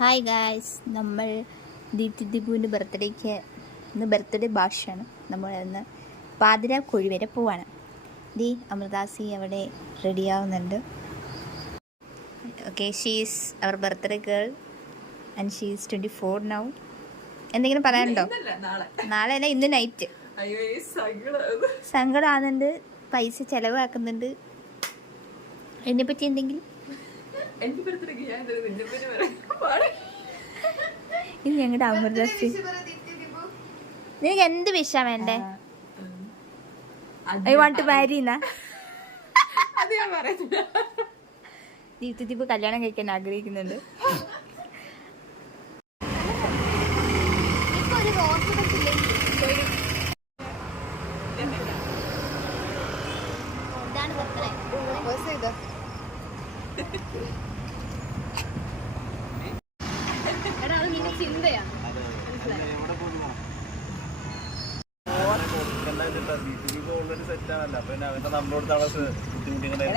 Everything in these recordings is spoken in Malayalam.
ഹായ് ഗായ്സ്, നമ്മൾ ദീപ്തി ദിബുവിൻ്റെ ബർത്ത്ഡേക്ക് ഇന്ന് ബർത്ത്ഡേ ഭാഷയാണ്. നമ്മൾ ഇന്ന് പാതിര കുഴി വരെ പോവാണ്. അമൃതാസി അവിടെ റെഡിയാവുന്നുണ്ട്. Okay, she's our birthday girl and she's 24 now. എന്തെങ്കിലും പറയാനുണ്ടോ? നാളെ അല്ല, ഇന്ന് നൈറ്റ്. സങ്കടമാകുന്നുണ്ട്, പൈസ ചിലവാക്കുന്നുണ്ട്. അതിനെപ്പറ്റി എന്തെങ്കിലും ഇത് ഞങ്ങളുടെ അമൃതശ്രീ. നിനക്ക് എന്ത് വിഷയം വേണ്ടേ? ഐ വാണ്ട് ടു മാരി എന്നാ ദീപ്തി കല്യാണം കഴിക്കാൻ ആഗ്രഹിക്കുന്നുണ്ട്.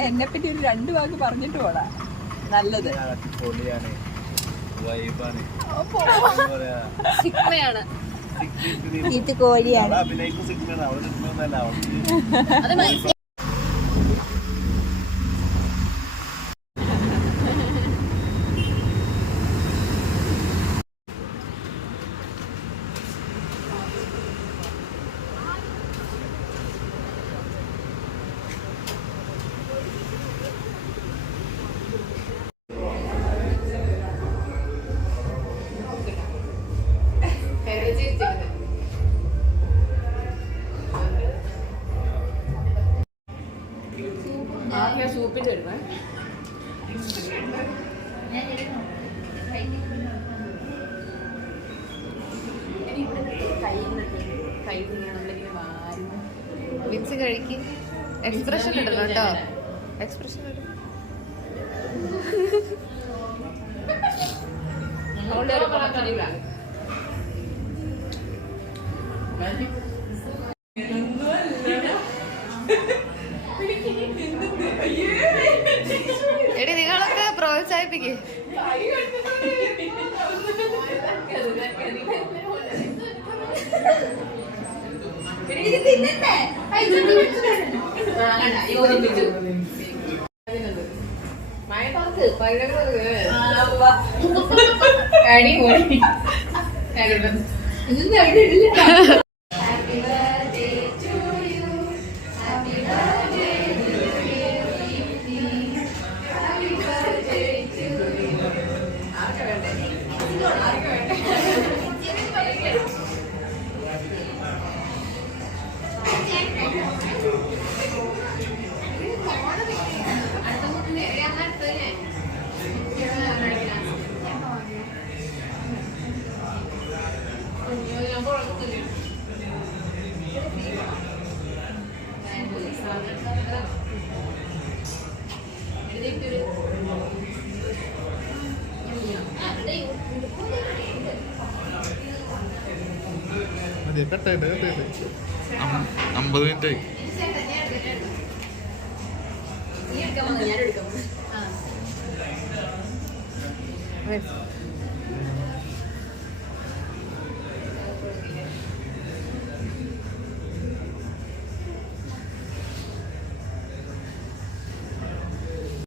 എന്നെ പറ്റി ഒരു 2 വാക്ക് പറഞ്ഞിട്ട് പോടാ. നല്ലത് കോഴിയാണ്. സൂപ്പിന്റെ വരുമ്പോ വിൻസ് കഴിക്ക്. എക്സ്പ്രഷൻ ഇടണം കേട്ടോ, എക്സ്പ്രഷൻ ഇടും. എടി നിങ്ങളൊക്കെ പ്രോത്സാഹിപ്പിക്കേ. കട്ടായിട്ട് 50 മിനിറ്റായി. ഞാൻ എടുക്കാം.